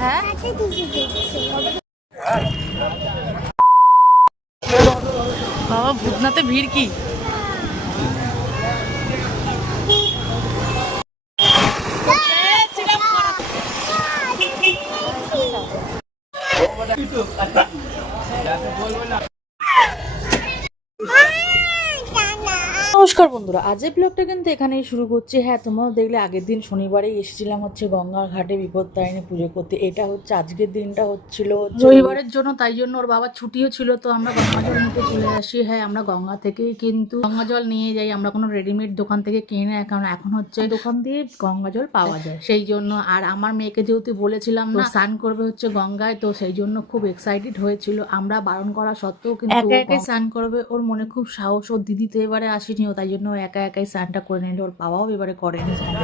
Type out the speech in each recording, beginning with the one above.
হ্যাঁ বাবা, ভূতনাথে ভিড় কি? নমস্কার বন্ধুরা, আজের ব্লগটা কিন্তু এখানেই শুরু করছি। হ্যাঁ, তোমরাও দেখলে আগের দিন শনিবারেই এসেছিলাম হচ্ছে গঙ্গার ঘাটে বিপত্তারিণী পুজো করতে। এটা হচ্ছে আজকের দিনটা হচ্ছিল রবিবারের জন্য, তাই জন্য ওর বাবা ছুটিও ছিল, তো আমরা গঙ্গা জল নিতে চলে আসি। হ্যাঁ, আমরা গঙ্গা থেকেই কিন্তু গঙ্গা জল নিয়ে যাই, আমরা কোনো রেডিমেড দোকান থেকে কিনে না, কারণ এখন হচ্ছে দোকান দিয়ে গঙ্গা জল পাওয়া যায় সেই জন্য। আর আমার মেয়েকে যেহেতু বলেছিলাম না স্নান করবে হচ্ছে গঙ্গায়, তো সেই জন্য খুব এক্সাইটেড হয়েছিল। আমরা বারণ করা সত্ত্বেও কিন্তু একা একাই স্নান করবে, ওর মনে খুব সাহস। ওর দিদি তো এবারে আসেনি, তাই জন্য একা একাই স্নানটা করে নিল। ওর বাবাও এবারে করেনি স্নান।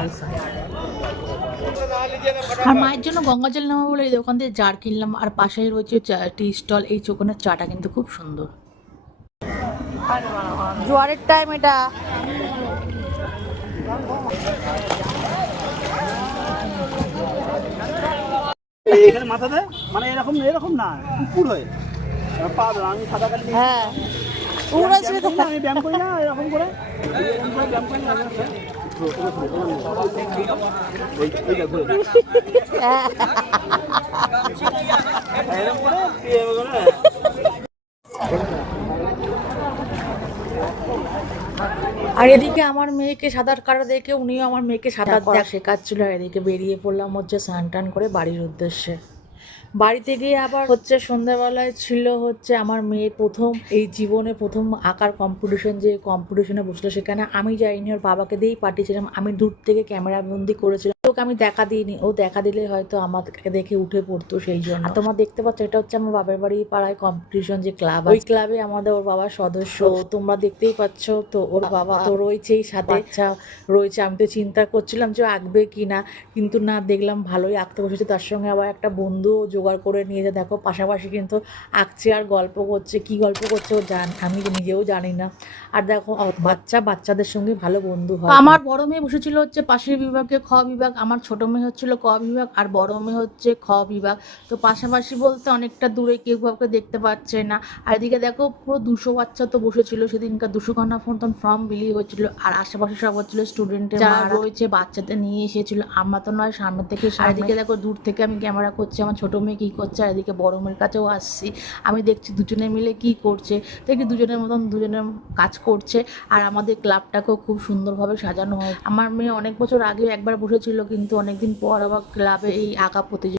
আর মায়ের জন্য গঙ্গা জল নেওয়া বলে এই দোকান দিয়ে জার কিনলাম। আর পাশেই রয়েছে টি স্টল, এই চোখনের চাটা কিন্তু খুব সুন্দর। জোয়ারের টাইম এটা। এখানে মাথাতে মানে এরকম এরকম না পুকুর হয়ে পা আমি সাঁতার কাটি। হ্যাঁ, আমি ব্যায়াম করি না এরকম করে ব্যায়াম করি না। আর এদিকে আমার মেয়েকে সাঁতার কাটা দেখে উনিও আমার মেয়েকে সাঁতার শেখাচ্ছিল। আর এদিকে বেরিয়ে পড়লাম হচ্ছে স্নান টান করে বাড়ির উদ্দেশ্যে। বাড়িতে গিয়ে আবার হচ্ছে সন্ধ্যাবেলায় ছিল হচ্ছে আমার মেয়ের প্রথম, এই জীবনে প্রথম আঁকার কম্পিটিশন। যে কম্পিটিশনে বসলো সেখানে আমি যাইনি, ওর বাবাকে দিয়েই পাঠিয়েছিলাম। আমি দূর থেকে ক্যামেরা বন্দি করেছিলাম, ওকে আমি দেখা দিইনি। ও দেখা দিলে হয়তো আমাকে দেখে উঠে পড়তো, সেই জন্য। আর তোমরা দেখতে পাচ্ছ এটা হচ্ছে আমার বাবার বাড়ি পাড়ায় কম্পিটিশন যে ক্লাব, ওই ক্লাবে আমাদের ওর বাবার সদস্য। তোমরা দেখতেই পাচ্ছ তো ওর বাবা তো রয়েছেই সাথে, আচ্ছা রয়েছে। আমি তো চিন্তা করছিলাম যে আঁকবে কি না, কিন্তু না, দেখলাম ভালোই আঁকতে বসেছে। তার সঙ্গে আবার একটা বন্ধু জোগাড় করে নিয়ে যা, দেখো পাশাপাশি কিন্তু আঁকছে আর গল্প করছে। কি গল্প করছে ও আমি নিজেও জানি না। আর দেখো বাচ্চাদের সঙ্গে ভালো বন্ধু হয়। আমার বড় মেয়ে বসেছিল হচ্ছে পাশের বিভাগে খ বিভাগ, আমার ছোট মেয়ে হচ্ছিল ক বিভাগ, আর বড় মেয়ে হচ্ছে খ বিভাগ। তো পাশাপাশি বলতে অনেকটা দূরে, কেউ কাউকে দেখতে পাচ্ছে না। আর এদিকে দেখো পুরো 200 বাচ্চা তো বসেছিল সেদিনকার। 200খানা ফর্ম বিলি হয়েছিল। আর আশেপাশে সব হচ্ছিল স্টুডেন্টের যারা রয়েছে, বাচ্চাদের নিয়ে এসেছিল। আমরা তো নয় সামনে থেকে। আর এদিকে দেখো দূর থেকে আমি ক্যামেরা করছি আমার ছোট মেয়ে কি করছে, আর এদিকে বড় মেয়ের কাছেও আসছি। আমি দেখছি দুজনে মিলে কি করছে। দেখি দুজনের মতন দুজনের কাজ করছে। আর আমাদের ক্লাবটাকেও খুব সুন্দরভাবে সাজানো হয়। আমার মেয়ে অনেক বছর আগে একবার বসেছিল, কিন্তু অনেকদিন পর আবার ক্লাবে এই আঁকা প্রতিযোগিতা